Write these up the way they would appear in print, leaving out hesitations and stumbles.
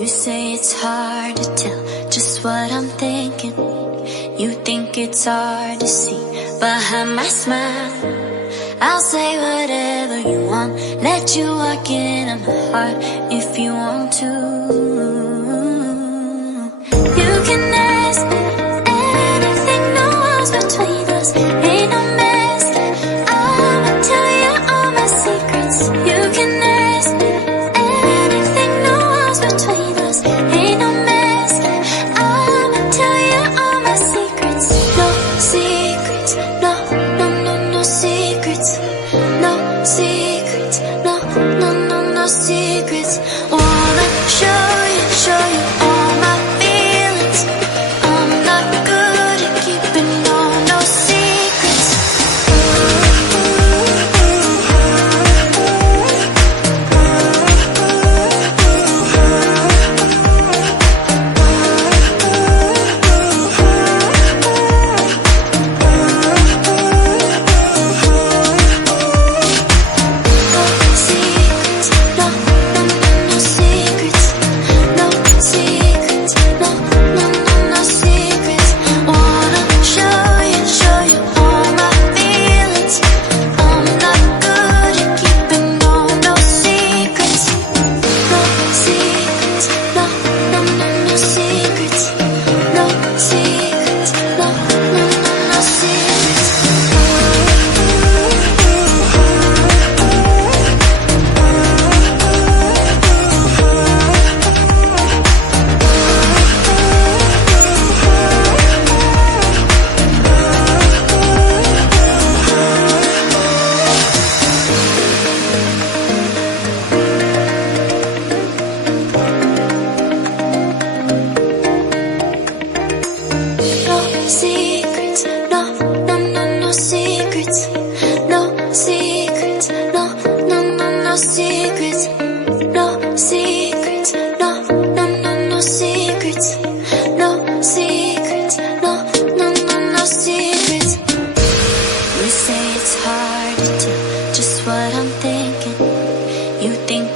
You say it's hard to tell just what I'm thinking. You think it's hard to see behind my smile. I'll say whatever you want, let you walk into my heart if you want to. You can ask me anything, no walls between us, ain't no mess. I'ma tell you all my secrets. You can ask me anything, no walls between us, ain't no mess. I'ma tell you all my secrets. No secrets, no, no, no, no secrets. No secrets, no, no, no, no secrets. Wanna show you all my feelings. I'm not good at keeping no secrets.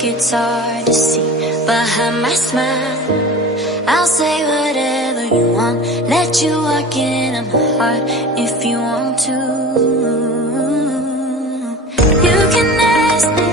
It's hard to see behind my smile. I'll say whatever you want, let you walk into my heart if you want to. You can ask me